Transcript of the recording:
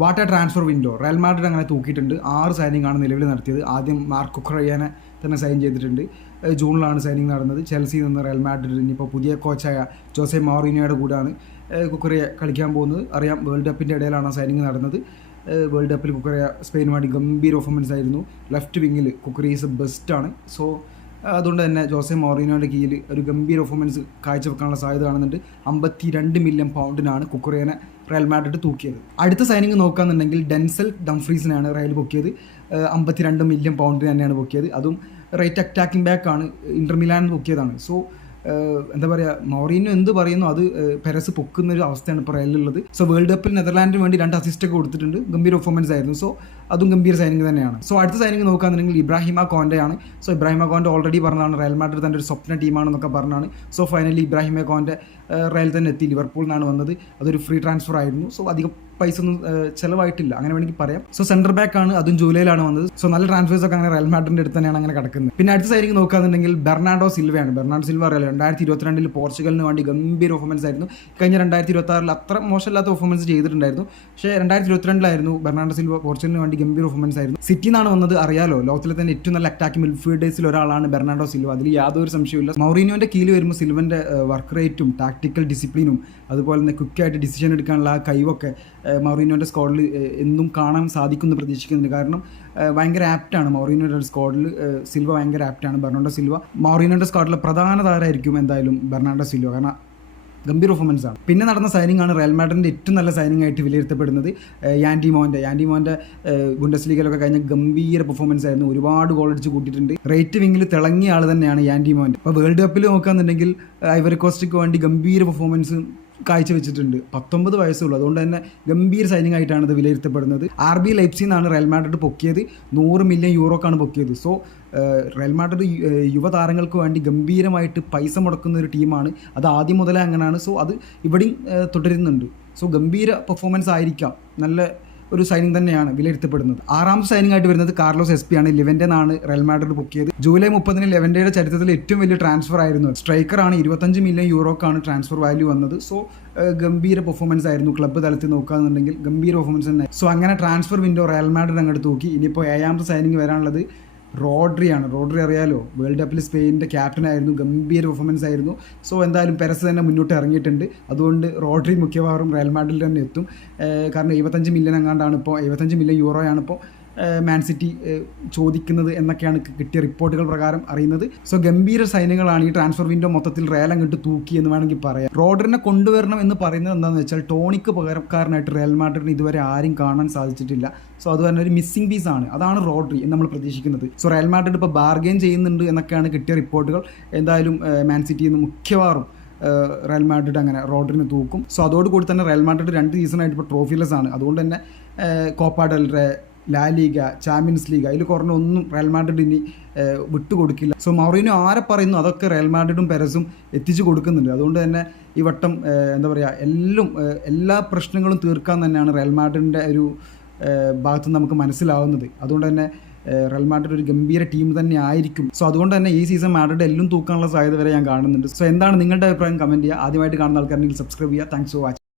What A transfer window. Real Madrid അങ്ങനെ തൂക്കിയിട്ടുണ്ട്. 6 signing ആണ് നിലവിൽ നടത്തിയത്. ആദ്യം മാർക്ക് കുക്രയ്യനെ തന്നെ സൈൻ ചെയ്തിട്ടുണ്ട്. ജൂണിലാണ് സൈനിങ് നടന്നത്. ചെൽസിയിൽ നിന്ന് റയൽ മാഡ്രിഡ്. ഇനിയിപ്പോൾ പുതിയ കോച്ചായ ജോസെ മൗറിനിയോയുടെ കൂടെയാണ് കുക്കറിയ കളിക്കാൻ പോകുന്നത്. അറിയാം, വേൾഡ് കപ്പിൻ്റെ ഇടയിലാണ് സൈനിങ് നടന്നത്. വേൾഡ് കപ്പിൽ കുക്കറിയ സ്പെയിന് വേണ്ടി ഗംഭീര പെർഫോമൻസ് ആയിരുന്നു. ലെഫ്റ്റ് വിങ്ങിൽ കുക്കറി ഈസ് ബെസ്റ്റാണ്. സോ അതുകൊണ്ട് തന്നെ ജോസെ മൗറിനോയുടെ കീഴിൽ ഒരു ഗംഭീര പെർഫോമൻസ് കാഴ്ചവെക്കാനുള്ള സാധ്യത കാണുന്നുണ്ട്. 52 മില്യൺ പൗണ്ടിനാണ് കുക്കറിയനെ റയൽ മാഡ്രിഡ് തൂക്കിയത്. അടുത്ത സൈനിങ് നോക്കുകയാണെന്നുണ്ടെങ്കിൽ ഡെൻസൽ ഡംഫ്രീസിനാണ് റയൽ പൊക്കിയത്. 52 മില്യൺ പൗണ്ടിന് തന്നെയാണ് പൊക്കിയത്. അതും റൈറ്റ് അറ്റാക്കിംഗ് ബാക്കാണ്. ഇന്റർ മിലാൻ പൊക്കിയതാണ്. സോ എന്താ പറയുക, മൗറിനോ എന്ത് പറയുന്നു അത് പെരസ് പൊക്കുന്നൊരു അവസ്ഥയാണ് ഇപ്പോൾ റയലിലുള്ളത്. സോ വേൾഡ് കപ്പിൽ നെതർലാൻഡിന് വേണ്ടി 2 അസിസ്റ്റൊക്കെ കൊടുത്തിട്ടുണ്ട്. ഗംഭീര പെർഫോമൻസ് ആയിരുന്നു. സോ അതും ഗംഭീര സൈനിങ് തന്നെയാണ്. സോ അടുത്ത സൈനിങ് നോക്കുകയാണെന്നുണ്ടെങ്കിൽ ഇബ്രാഹിമ കോൻഡെയാണ്. സോ ഇബ്രാഹിമ കോൻഡെ ഓൾറെഡി പറഞ്ഞതാണ് റയൽ മാഡ്രിഡ് തൻ്റെ ഒരു സ്വപ്ന ടീമാണെന്നൊക്കെ പറഞ്ഞാണ്. സോ ഫൈനലി ഇബ്രാഹിമ കോൻഡെ റയൽ തന്നെ എത്തി. ലിവർപൂളിൽ നിന്നാണ് വന്നത്. അതൊരു ഫ്രീ ട്രാൻസ്ഫർ ആയിരുന്നു. സോ അധികം പൈസ ഒന്നും ചിലവായിട്ടില്ല, അങ്ങനെ വേണമെങ്കിൽ പറയാം. സോ സെൻറ്റർ ബാക്ക് ആണ്, അതും ജൂലൈയിലാണ് വന്നത്. സോ നല്ല ട്രാൻസ്ഫേഴ്സ് ഒക്കെ അങ്ങനെ റയൽ മാഡ്രിഡിൻ്റെ അടുത്ത് തന്നെയാണ് അങ്ങനെ കിടക്കുന്നത്. പിന്നെ അടുത്ത സൈനിങ് നോക്കുകയാണെന്നുണ്ടെങ്കിൽ ബെർണാഡോ സിൽവയാണ്. ബെർണാഡോ സിൽവ അറിയാലോ, 2022 പോർച്ചുഗലിന് വേണ്ടി ഗംഭീര പെർഫോമൻസ് ആയിരുന്നു. കഴിഞ്ഞ 2026 അത്ര മോശമില്ലാത്ത പെർഫോമൻസ് ചെയ്തിട്ടുണ്ടായിരുന്നു. പക്ഷേ 2022 ബെർണാഡോ സിൽവ പോർച്ചുഗലിന് വേണ്ടി ഗംഭീര പെർഫോമൻസ് ആയിരുന്നു. സിറ്റിയിൽ നിന്നാണ് വന്നത്. അറിയാലോ, ലോകത്തിലെ തന്നെ ഏറ്റവും നല്ല അറ്റാക്കിംഗ് മിഡ്ഫീൽഡേഴ്സിൽ ഒരാളാണ് ബെർണാഡോ സിൽവ. അതിൽ യാതൊരു സംശയമില്ല. മൗറിനിയോന്റെ കീഴിൽ വരുമ്പോൾ സിൽവന്റെ വർക്ക് റേറ്റും ടാക്ടിക്കൽ ഡിസിപ്ലിനും അതുപോലെ തന്നെ ക്വിക്കായിട്ട് ഡിസിഷൻ എടുക്കാനുള്ള ആ കഴിവൊക്കെ മൗറിനിയോന്റെ സ്ക്വാഡിൽ എന്നും കാണാൻ സാധിക്കുമെന്ന് പ്രതീക്ഷിക്കുന്നുണ്ട്. കാരണം ഭയങ്കര ആപ്റ്റാണ് മൗറിനിയോയുടെ സ്ക്വാഡിൽ സിൽവ. ഭയങ്കര ആപ്റ്റാണ് ബെർണാഡോ സിൽവ. മൗറിനിയോന്റെ സ്ക്വാഡിലെ പ്രധാന താരമായിരിക്കും എന്തായാലും ബെർണാഡോ സിൽവ, കാരണം ഗംഭീര പെർഫോമൻസ് ആണ്. പിന്നെ നടന്ന സൈനിങ് ആണ് റയൽ മാഡ്രിഡിൻ്റെ ഏറ്റവും നല്ല സൈനിങ് ആയിട്ട് വിലയിരുത്തപ്പെടുന്നത് യാൻഡി മോൻ്റെ ബുണ്ടസ് ലീഗയിലൊക്കെ കഴിഞ്ഞ ഗംഭീര പെർഫോമൻസ് ആയിരുന്നു. ഒരുപാട് ഗോൾ അടിച്ച് കൂട്ടിയിട്ടുണ്ട്. റൈറ്റ് വിങ്ങിൽ തിളങ്ങിയ ആൾ തന്നെയാണ് യാൻഡി മോൻ്റെ. അപ്പോൾ വേൾഡ് കപ്പിൽ നോക്കുകയാണെന്നുണ്ടെങ്കിൽ ഐവറി കോസ്റ്റിക്ക് വേണ്ടി ഗംഭീര പെർഫോമൻസ് കാഴ്ചവെച്ചിട്ടുണ്ട്. 19 വയസ്സുള്ളൂ. അതുകൊണ്ട് തന്നെ ഗംഭീര സൈനിങ് ആയിട്ടാണ് ഇത് വിലയിരുത്തപ്പെടുന്നത്. RB ലൈപ്സിൽ നിന്നാണ് റയൽ മാഡ്രിഡ് പൊക്കിയത്. 100 മില്യൺ യൂറോക്കാണ് പൊക്കിയത്. സോ റയൽ മാഡ്രിഡ് യുവതാരങ്ങൾക്ക് വേണ്ടി ഗംഭീരമായിട്ട് പൈസ മുടക്കുന്ന ഒരു ടീമാണ്. അത് ആദ്യം മുതലേ അങ്ങനെയാണ്. സോ അത് ഇവിടെയും തുടരുന്നുണ്ട്. സോ ഗംഭീര പെർഫോമൻസ് ആയിരിക്കാം. നല്ല ഒരു സൈനിങ് തന്നെയാണ് വിലയിരുത്തപ്പെടുന്നത്. 6ാമത്തെ സൈനിങ് ആയിട്ട് വരുന്നത് കാർലോസ് എസ്പി ആണ്. ലെവൻ്റെ നാണ് റയൽ മാഡ്രിഡ് പൊക്കിയത്. ജൂലൈ 30 ലെവൻ്റെയുടെ ചരിത്രത്തിൽ ഏറ്റവും വലിയ ട്രാൻസ്ഫർ ആയിരുന്നു. സ്ട്രൈക്കറാണ്. 25 മില്യൺ യൂറോക്കാണ് ട്രാൻസ്ഫർ വാല്യൂ വന്നത്. സോ ഗംഭീര പെർഫോമൻസ് ആയിരുന്നു. ക്ലബ്ബ് തലത്തിൽ നോക്കുകയാണെന്നുണ്ടെങ്കിൽ ഗംഭീര പെർഫോമൻസ് തന്നെ. സോ അങ്ങനെ ട്രാൻസ്ഫർ വിൻഡോ റയൽ മാഡ്രിഡ് അങ്ങോട്ട് തൂക്കി. ഇനിയിപ്പോൾ 7ാമത്തെ സൈനിങ് വരാനുള്ളത് റോഡ്രിയാണ്. റോഡ്രി അറിയാലോ, വേൾഡ് കപ്പിൽ സ്പെയിനിൻ്റെ ക്യാപ്റ്റനായിരുന്നു. ഗംഭീര പെർഫോമൻസ് ആയിരുന്നു. സോ എന്തായാലും പെരസ് തന്നെ മുന്നോട്ട് ഇറങ്ങിയിട്ടുണ്ട്. അതുകൊണ്ട് റോഡ്രി മിക്കവാറും റയൽ മാഡ്രിഡിൽ തന്നെ എത്തും. കാരണം 75 മില്യൺ എങ്ങാണ്ടാണ് ഇപ്പോൾ, 75 മില്യൺ യൂറോയാണ് ഇപ്പോൾ മാൻ സിറ്റി ചോദിക്കുന്നത് എന്നൊക്കെയാണ് കിട്ടിയ റിപ്പോർട്ടുകൾ പ്രകാരം അറിയുന്നത്. സോ ഗംഭീര സൈനികളാണ്. ഈ ട്രാൻസ്ഫർ വിൻഡോ മൊത്തത്തിൽ റയൽ അങ്ങോട്ട് തൂക്കി എന്ന് വേണമെങ്കിൽ പറയാം. റോഡറിനെ കൊണ്ടുവരണം എന്ന് പറയുന്നത് എന്താണെന്ന് വെച്ചാൽ ടോണിക്ക് പകരക്കാരനായിട്ട് റയൽ മാഡ്രിഡിന് ഇതുവരെ ആരും കാണാൻ സാധിച്ചിട്ടില്ല. സോ അത് തന്നെ ഒരു മിസ്സിംഗ് പീസ് ആണ്. അതാണ് റോഡ്രി എന്ന് നമ്മൾ പ്രതീക്ഷിക്കുന്നത്. സോ റയൽ മാഡ്രിഡ് ഇപ്പോൾ ബാർഗെയിൻ ചെയ്യുന്നുണ്ട് എന്നൊക്കെയാണ് കിട്ടിയ റിപ്പോർട്ടുകൾ. എന്തായാലും മാൻ സിറ്റിയിൽ നിന്ന് മിക്കവാറും റയൽ മാഡ്രിഡ് അങ്ങനെ റോഡറിന് തൂക്കും. സോ അതോടുകൂടി തന്നെ റയൽ മാഡ്രിഡ് 2 സീസണായിട്ട് ഇപ്പോൾ ട്രോഫിലെസ് ആണ്. അതുകൊണ്ട് തന്നെ കോപ്പ ഡെൽ റേ, ലാ ലീഗ, ചാമ്പ്യൻസ് ലീഗ് അതിൽ കുറഞ്ഞ ഒന്നും റയൽ മാഡ്രിഡ് ഇനി വിട്ടുകൊടുക്കില്ല. സോ മൗറിനോ ആരെ പറയുന്നു അതൊക്കെ റയൽ മാഡ്രിഡും പെരസും എത്തിച്ചു കൊടുക്കുന്നുണ്ട്. അതുകൊണ്ട് തന്നെ ഈ വട്ടം എന്താ പറയുക, എല്ലാ പ്രശ്നങ്ങളും തീർക്കാൻ തന്നെയാണ് റയൽ മാഡ്രിഡിൻ്റെ ഒരു ഭാഗത്ത് നമുക്ക് മനസ്സിലാവുന്നത്. അതുകൊണ്ട് തന്നെ റയൽ മാഡ്രിഡ് ഒരു ഗംഭീര ടീം തന്നെ ആയിരിക്കും. സോ അതുകൊണ്ട് തന്നെ ഈ സീസൺ മാഡ്രിഡ് എല്ലാം തൂക്കാനുള്ള സാധ്യത വരെ ഞാൻ കാണുന്നുണ്ട്. സോ എന്താണ് നിങ്ങളുടെ അഭിപ്രായം കമൻറ്റ് ചെയ്യുക. ആദ്യമായിട്ട് കാണുന്ന ആൾക്കാരുണ്ടെങ്കിൽ സബ്സ്ക്രൈബ് ചെയ്യുക. Thanks for watching.